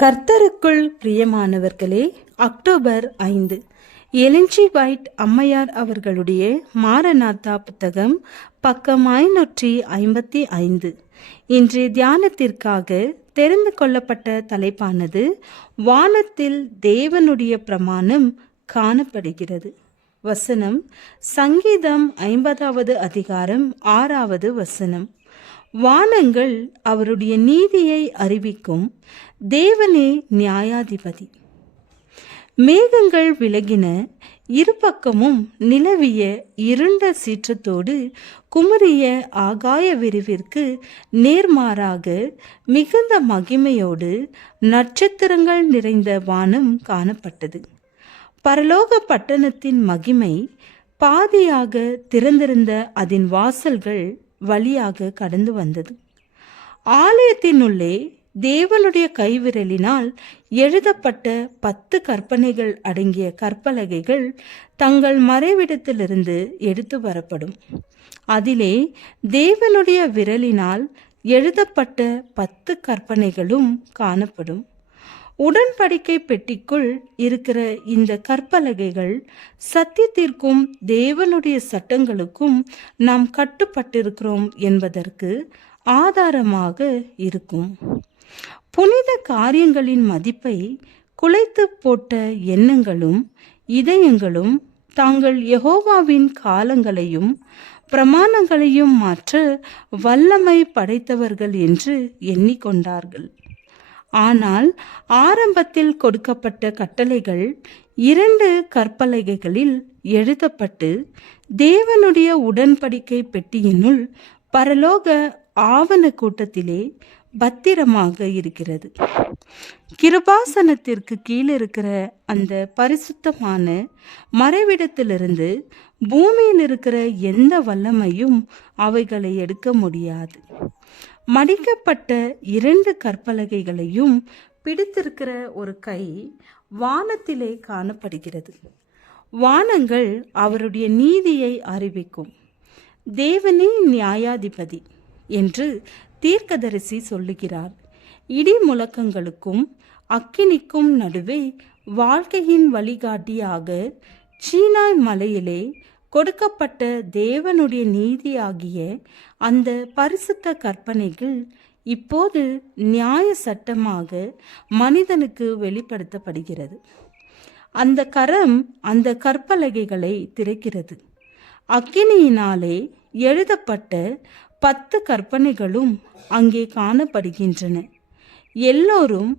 கர்த்தருக்குள் பிரியமானவர்களே, October 5 Elon G white அம்மையார் அவர்களுடைய மாரநாத்தா புத்தகம், பக்கம் 555. இன்றைய தியானத்திற்காக தெரிந்து கொள்ளப்பட்ட தலைப்பானது வானத்தில் தேவனுடைய பிரமாணம் காணப்படுகிறது. வசனம் சங்கீதம் 50வது அதிகாரம் 6வது வசனம். வானங்கள் அவருடைய நீதியை அறிவிக்கும், தேவனே நியாயாதிபதி. மேகங்கள் விலகின, இருபக்கமும் நிலவிய இருண்ட சீற்றத்தோடு குமுறிய ஆகாய விரிவிற்கு நேர்மாறாக மிகுந்த மகிமையோடு நட்சத்திரங்கள் நிறைந்த வானம் காணப்பட்டது. பரலோக பட்டணத்தின் மகிமை பாதியாக திறந்திருந்த அதன் வாசல்கள் வழியாக கடந்து வந்தது. ஆலயத்தினுள்ளே தேவனுடைய கைவிரலினால் எழுதப்பட்ட 10 கற்பனைகள் அடங்கிய கற்பலகைகள் தங்கள் மறைவிடத்திலிருந்து எடுத்து வரப்படும். அதிலே தேவனுடைய விரலினால் எழுதப்பட்ட 10 கற்பனைகளும் காணப்படும். உடன்படிக்கை பெட்டிக்குள் இருக்கிற இந்த கற்பலகைகள் சத்தியத்திற்கும் தேவனுடைய சட்டங்களுக்கும் நாம் கட்டுப்பட்டிருக்கிறோம் என்பதற்கு ஆதாரமாக இருக்கும். புனித காரியங்களின் மதிப்பை குலைத்து போட்ட எண்ணங்களும் இதயங்களும் தாங்கள் யெகோவாவின் காலங்களையும் பிரமாணங்களையும் மாற்ற வல்லமை படைத்தவர்கள் என்று எண்ணிக்கொண்டார்கள். ஆனால் ஆரம்பத்தில் கொடுக்கப்பட்ட கட்டளைகள் 2 கற்பலகைகளில் எழுதப்பட்டு தேவனுடைய உடன்படிக்கை பெட்டியினுள் பரலோக ஆவண கூட்டத்திலே பத்திரமாக இருக்கிறது. கிருபாசனத்திற்கு கீழே இருக்கிற அந்த பரிசுத்தமான மறைவிடத்திலிருந்து பூமியில் இருக்கிற எந்த வல்லமையும் அவைகளை எடுக்க முடியாது. மடிக்கப்பட்ட 2 கற்பலகைகளையும் பிடித்திருக்கிற ஒரு கை வானத்திலே காணப்படுகிறது. வானங்கள் அவருடைய நீதியை அறிவிக்கும், தேவனே நியாயாதிபதி என்று தீர்க்கதரிசி சொல்லுகிறார். இடி முழக்கங்களுக்கும் அக்கினிக்கும் நடுவே வாழ்க்கையின் வழிகாட்டியாக சீனாய் மலையிலே கொடுக்கப்பட்ட தேவனுடைய நீதியாகிய அந்த பரிசுத்த கற்பனைகள் இப்போது நியாய சட்டமாக மனிதனுக்கு வெளிப்படுத்தப்படுகிறது. அந்த கரம் அந்த கற்பலகைகளை திறக்கிறது. அக்கினியினாலே எழுதப்பட்ட 10 கற்பனைகளும் அங்கே காணப்படுகின்றன. எல்லோரும்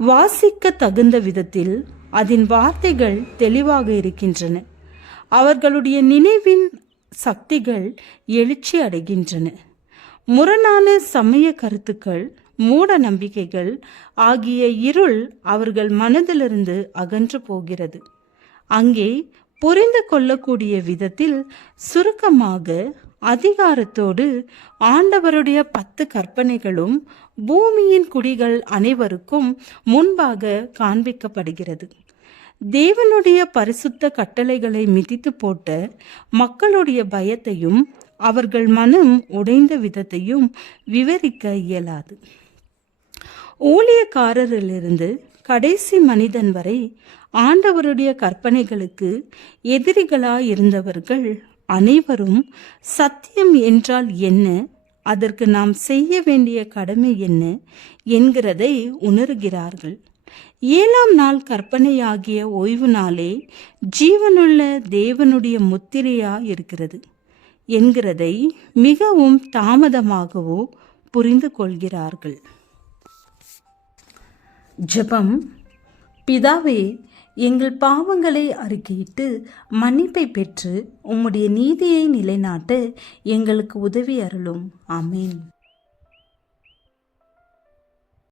வாசிக்க தகுந்த விதத்தில் அதன் வார்த்தைகள் தெளிவாக இருக்கின்றன. அவர்களுடைய நினைவின் சக்திகள் எழுச்சி அடைகின்றன. முரணான சமய கருத்துக்கள், மூட நம்பிக்கைகள் ஆகிய இருள் அவர்கள் மனதிலிருந்து அகன்று போகிறது. அங்கே புரிந்து கொள்ளக்கூடிய விதத்தில் சுருக்கமாக அதிகாரத்தோடு ஆண்டவருடைய 10 கற்பனைகளும் பூமியின் குடிகள் அனைவருக்கும் முன்பாக காண்பிக்கப்படுகிறது. தேவனுடைய பரிசுத்த கட்டளைகளை மிதித்து போட்ட மக்களுடைய பயத்தையும் அவர்கள் மனம் உடைந்த விதத்தையும் விவரிக்க இயலாது. ஊழியக்காரரிலிருந்து கடைசி மனிதன் வரை ஆண்டவருடைய கற்பனைகளுக்கு எதிரிகளாயிருந்தவர்கள் அனைவரும் சத்தியம் என்றால் என்ன, அதற்கு நாம் செய்ய வேண்டிய கடமை என்ன என்கிறதை உணர்கிறார்கள். 7ஆம் நாள் கற்பனையாகிய ஓய்வு நாளே ஜீவனுள்ள தேவனுடைய முத்திரையா இருக்கிறது என்கிறதை மிகவும் தாமதமாகவோ புரிந்து கொள்கிறார்கள். ஜெபம். பிதாவே, எங்கள் பாவங்களை அறிக்கையிட்டு மன்னிப்பை பெற்று உம்முடைய நீதியை நிலைநாட்ட எங்களுக்கு உதவி அருளும். ஆமேன்.